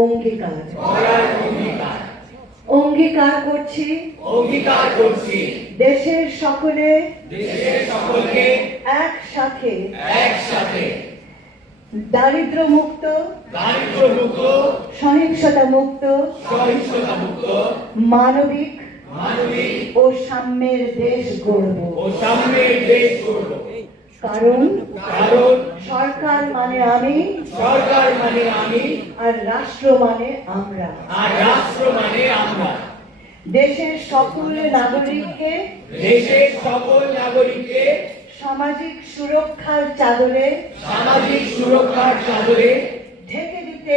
অঙ্গীকার অঙ্গীকার করছি দেশের সকলকে একসাথে দারিদ্র মুক্ত সহিংসতা মুক্ত মানবিক ও সাম্যের দেশ গড়ব। কারণ সরকার মানে আমি আর রাষ্ট্র মানে আমরা। দেশের সকল নাগরিককে সামাজিক সুরক্ষার চাদরে ঢেকে দিতে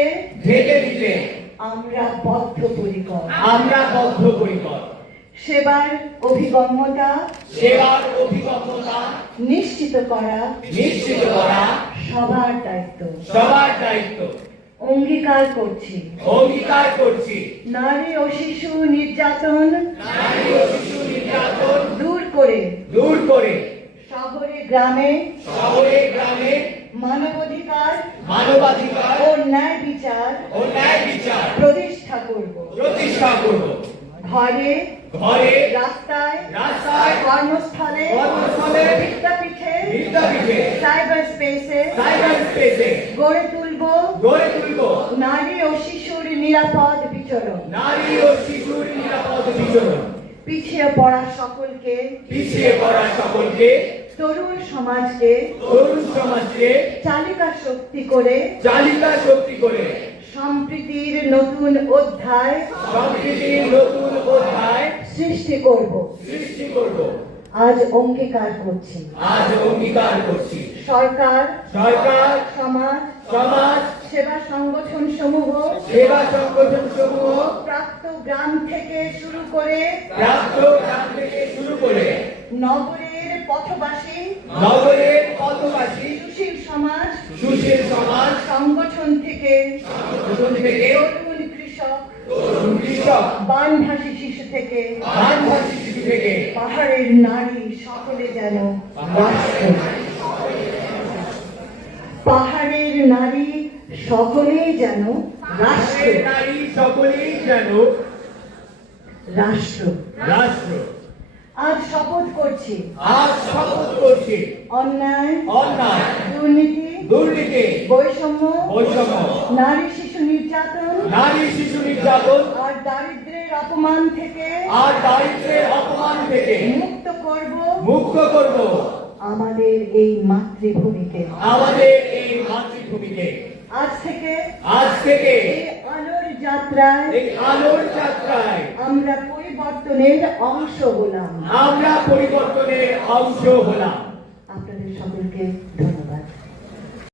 আমরা বদ্ধপরিকর। সেবার অভিগম্যতা নিশ্চিত করা সবার দায়িত্ব। অঙ্গীকার করছি নারী ও শিশু নির্যাতন দূর করে শহরে গ্রামে মানবাধিকার ও ন্যায় বিচার প্রতিষ্ঠা করব। ঘরে রাস্তায় কর্মস্থলে বিদ্যাপীঠে সাইবার স্পেসে গড়ে তুলব নারী ও শিশুর নিরাপদ বিচরণ। পিছিয়ে পড়া সকলকে তরুণ সমাজকে চালিকা শক্তি করে সম্প্রীতির নতুন অধ্যায় সৃষ্টি করব। আজ অঙ্গীকার করছি সরকার সমাজ সেবা সংগঠন সমূহ প্রাপ্ত গ্রাম থেকে শুরু করে নগরের পথবাসী সুশীল সমাজ সংগঠন থেকে তরুণ কৃষক বানভাসী শিশু থেকে পাহাড়ের নারী সকলে যেন রাষ্ট্র। আজ শপথ করছি অন্যায় দুর্নীতি বৈষম্য নারী শিশু নির্যাতন আর দারিদ্র্যের অপমান থেকে মুক্ত করব আমাদের এই মাতৃভূমিকে। আজ থেকে এই আলোর যাত্রায় আমরা পরিবর্তনের অংশ হলাম। আপনাদের সকলকে